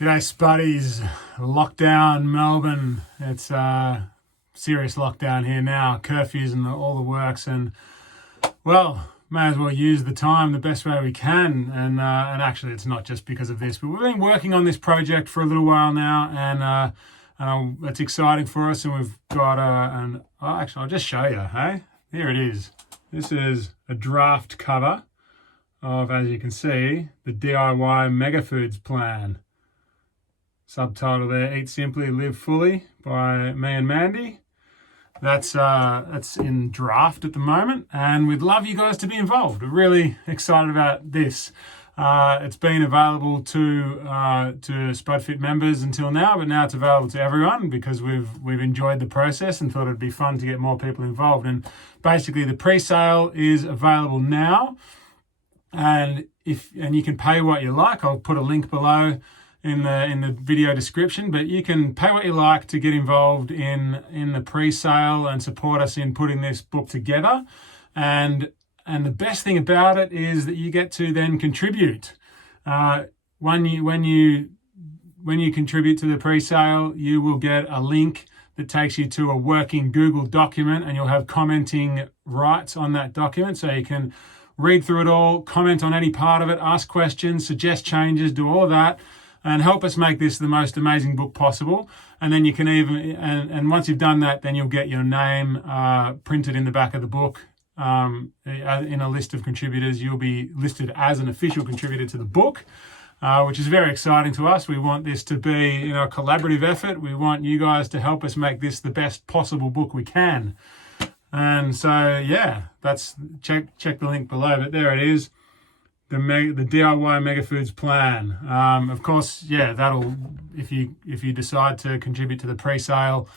G'day Spuddies, lockdown Melbourne. It's serious lockdown here now, curfews and all the works, and well, may as well use the time the best way we can. And actually, it's not just because of this, but we've been working on this project for a little while now, and it's exciting for us. And we've got actually, I'll just show you. Hey, here it is. This is a draft cover of, as you can see, the DIY Mega Foods plan. Subtitle there, Eat Simply, Live Fully by me and Mandy. That's in draft at the moment, and we'd love you guys to be involved. We're really excited about this. It's been available to SpudFit members until now, but now it's available to everyone because we've enjoyed the process and thought it'd be fun to get more people involved. And basically, the pre-sale is available now, and you can pay what you like. I'll put a link below in the video description, but you can pay what you like to get involved in the pre-sale and support us in putting this book together. And the best thing about it is that you get to then contribute. When you contribute to the pre-sale, you will get a link that takes you to a working Google document, and you'll have commenting rights on that document, so you can read through it all, comment on any part of it, ask questions, suggest changes, do all of that, and help us make this the most amazing book possible. And then you can and once you've done that, then you'll get your name printed in the back of the book. In a list of contributors, you'll be listed as an official contributor to the book, which is very exciting to us. We want this to be a collaborative effort. We want you guys to help us make this the best possible book we can. And so, yeah, that's check the link below. But there it is. The DIY Mega Foods plan. Of course, yeah, that'll if you decide to contribute to the pre-sale,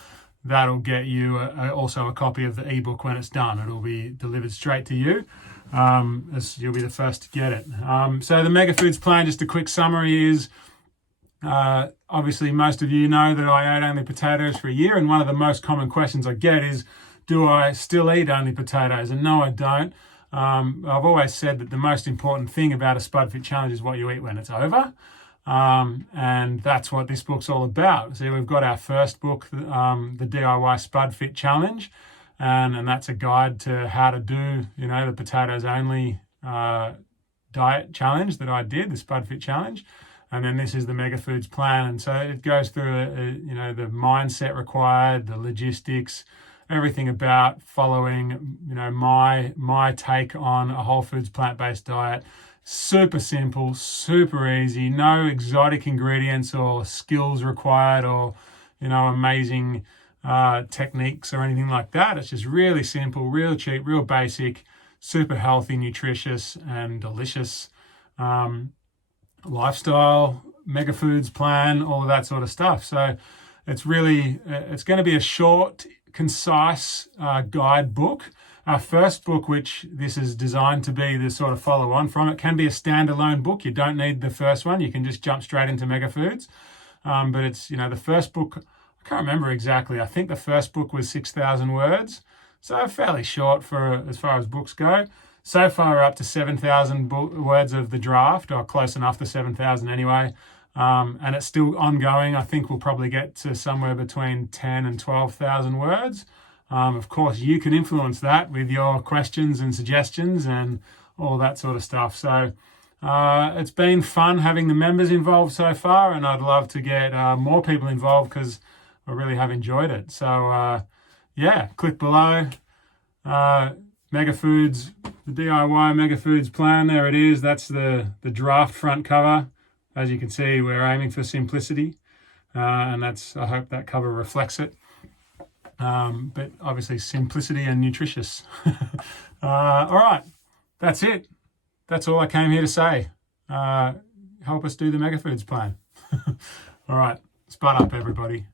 that'll get you also a copy of the ebook when it's done. It'll be delivered straight to you, as you'll be the first to get it. So the Mega Foods plan, just a quick summary, is obviously most of you know that I ate only potatoes for a year, and one of the most common questions I get is, do I still eat only potatoes? And no, I don't. I've always said that the most important thing about a SpudFit challenge is what you eat when it's over. And that's what this book's all about. So we've got our first book, the DIY SpudFit challenge, and that's a guide to how to do, the potatoes only diet challenge that I did, the SpudFit challenge. And then this is the Mega Foods plan. And so it goes through, the mindset required, the logistics, everything about following, my take on a whole foods plant-based diet. Super simple, super easy, no exotic ingredients or skills required or, amazing techniques or anything like that. It's just really simple, real cheap, real basic, super healthy, nutritious and delicious lifestyle, Mega Foods plan, all of that sort of stuff. So it's going to be a short, concise guide book. Our first book, which this is designed to be the sort of follow on from, it can be a standalone book. You don't need the first one. You can just jump straight into Mega Foods. But it's, the first book, I can't remember exactly. I think the first book was 6,000 words. So fairly short for as far as books go. So far we're up to 7,000 words of the draft, or close enough to 7,000 anyway. And it's still ongoing. I think we'll probably get to somewhere between 10 and 12,000 words. Of course, you can influence that with your questions and suggestions and all that sort of stuff. So it's been fun having the members involved so far, and I'd love to get more people involved because I really have enjoyed it. So yeah, click below. Mega Foods, the DIY Mega Foods plan. There it is. That's the draft front cover. As you can see, we're aiming for simplicity, and I hope that cover reflects it. But obviously simplicity and nutritious. All right, that's it. That's all I came here to say. Help us do the Mega Foods plan. All right, spud up, everybody.